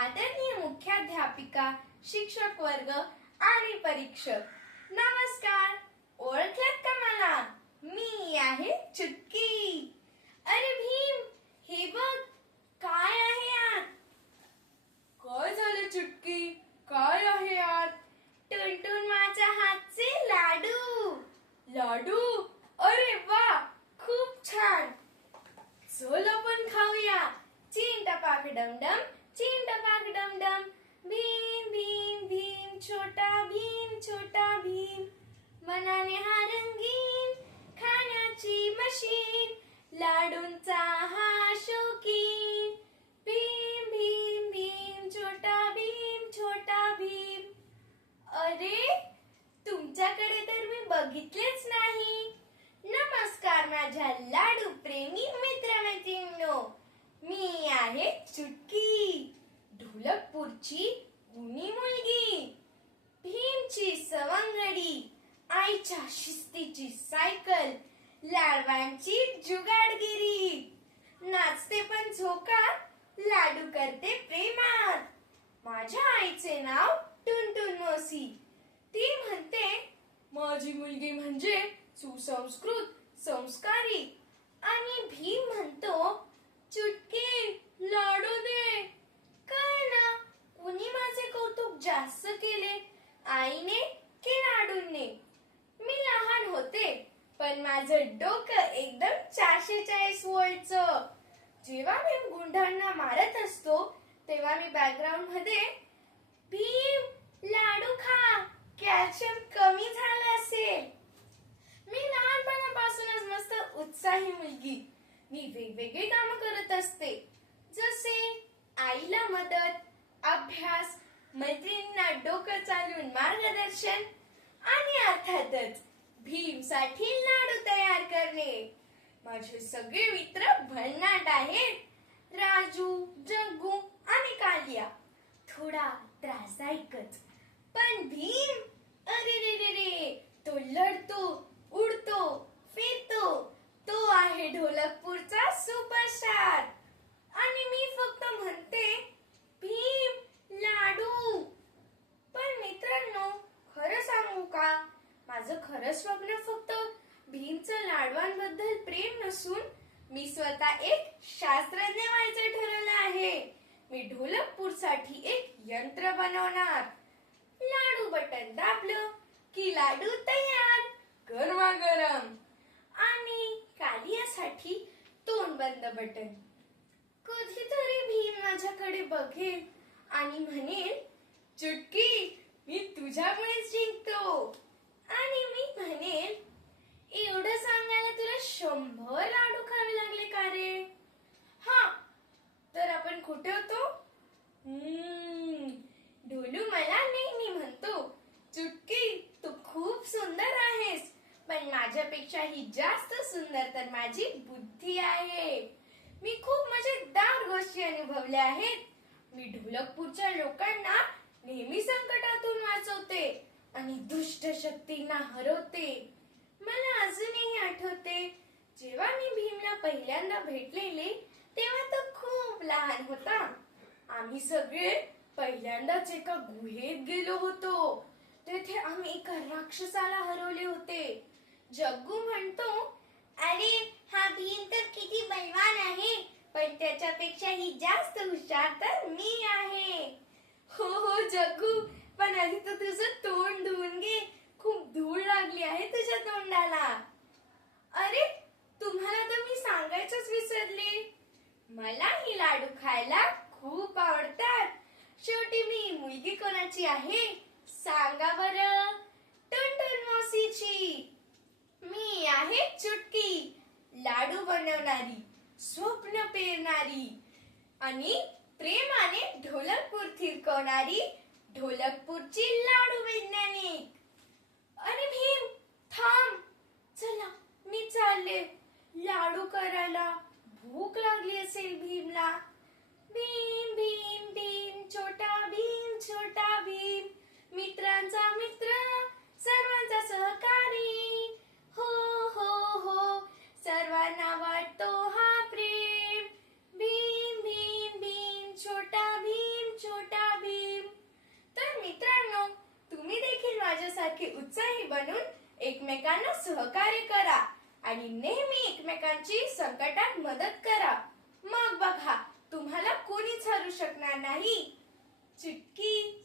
आदरणीय मुख्याध्यापिका, शिक्षक वर्ग आणि परीक्षक, नमस्कार. ओळखलात का मला? मी आहे चुटकी. अरे भीम, हे बघ, काय आहे यात? काय झालं चुटकी? काय आहे यात? टुनटुन माझ्या हातचे लाडू. लाडू? अरे वा, खूप छान. चल आपण खाऊया. चीन टपाक डमडम, चीन टपाक डमडम. भीम भीम भीम छोटा भीम, छोटा भीम. मनाने हा रंगीन खाण्याची मशीन, लाडूंचा हा शौकीन. भीम भीम भीम छोटा भीम, छोटा भीम. अरे, तुमच्याकडे तर मी बघितलेच नाही. नमस्कार माझ्या लाडू प्रेमी मित्रमैत्रिणींनो. मी आहे चुटकी, ढोलकपूरची गुणी मुलगी, भीमची सवंगडी, आईच्या शिस्तीची सायकल, लाडवांची जुगाडगिरी. नाचते पण झोकात, लाडू करते प्रेमात. माझ्या आईचे नाव टुनटुन मौसी. ती म्हणते, माझी मुलगी म्हणजे सुसंस्कृत, संस्कारी. आणि भीम म्हणतो, चुटकी, लाडू दे. काय ना, कुणी माझे कौतुक जास्त केले, आईने की लाडूंनी? मी लहान होते, पण माझं डोकं एकदम 440 व्होल्टचं. जेव्हा भीम गुंडांना मारत असतो, तेव्हा मी बॅकग्राऊंड मध्ये, भीम लाडू खा, कॅल्शियम कमी झालं असेल. मी लहानपणापासूनच मस्त उत्साही मुलगी. मी वेगवेगळी कामं करत असते, जसे आईला मदत, अभ्यास, मैत्रिणींना डोकं चालवून मार्गदर्शन आणि अर्थातच भीमसाठी लाडू तयार करणे. माझे सगळे मित्र भन्नाट आहेत. राजू, जग्गू आणि कालिया थोडा त्रासदायकच, पण भीम, अरे रे रे रे, तो लढतो, उडतो, फिरतो. तो आहे ढोलकपूरचा सुपरस्टार. आणि मी फक्त म्हणते, भीम लाडू. पण मित्रांनो, खरं सांगू का, माझं खरं स्वप्न फक्त भीमचं लाडवांबद्दल प्रेम नसून मी स्वतः एक शास्त्रज्ञ व्हायचं ठरवलं आहे. मी ढोलकपूरसाठी एक यंत्र बनवणार. लाडू बटन दाबलं की लाडू तयार, गरमागरम. आणि कालियासाठी तोंड बंद बटन. कधीतरी भीम माझ्याकडे बघेल आणि म्हणेल, चुटकी, मी तुझ्यामुळेच जिंकतो. आणि मी म्हणेल, एवढं सांगायला तुला 100 लाडू खावे लागले का रे? हा, तर आपण कुठे होतो? ढोलू मला नेहमी म्हणतो, चुटकी, तू खूप सुंदर आहेस, पण माझ्यापेक्षाही जास्त सुंदर तर माझी बुद्धी आहे. मी खूप मजेदार गोष्टी अनुभवल्या आहेत. मी ढोलकपूरच्या लोकांना नेहमी संकटातून वाचवते आणि दुष्ट शक्तींना हरवते. मला अजूनही आठवते, जेव्हा मी भीमला पहिल्यांदा भेटलेले, तेव्हा तो खूप लहान होता. आम्ही सगळे पहिल्यांदाच एका गुहेत गेलो होतो. तेथे आम्ही एका राक्षसाला हरवले होते. जग्गू म्हणतो, अरे हा भीम तर किती बलवान आहे, पण त्याच्यापेक्षाही जास्त हुशार तर मी आहे. हो हो जग्गू, पण आधी तर तुझं तोंड धुवून घे. खूप धूळ लागली आहे तुझ्या तोंडाला. अरे, तुम्हाला तर मी सांगायचंच विसरले. मला ही लाडू खायला खूप आवडतात. शेवटी मी मुलगी कोणाची आहे सांगा बरं? टुनटुन मौसीची. मी आहे चुटकी, लाडू बनवणारी, स्वप्न पेरणारी आणि प्रेमाने ढोलकपूर थिरकवणारी ढोलकपूरची लाडू वैज्ञानिक. अरे भीम, थांब. चला, मी चालले लाडू करायला. भूक लागली असेल भीमला. भीम भीम भीम छोटा भीम, छोटा भीम. मित्रांचा मित्र, सर्वांचा सहकारी. हो हो हो, सर्वांना वाटतो हा प्रेम. भीम भीम भीम छोटा भीम, छोटा एकमेकांना सहकार्य करा आणि नेहमी एकमेकांची संकटात मदत करा. मग बघा तुम्हाला कोणीच हरू शकणार नाही. चुटकी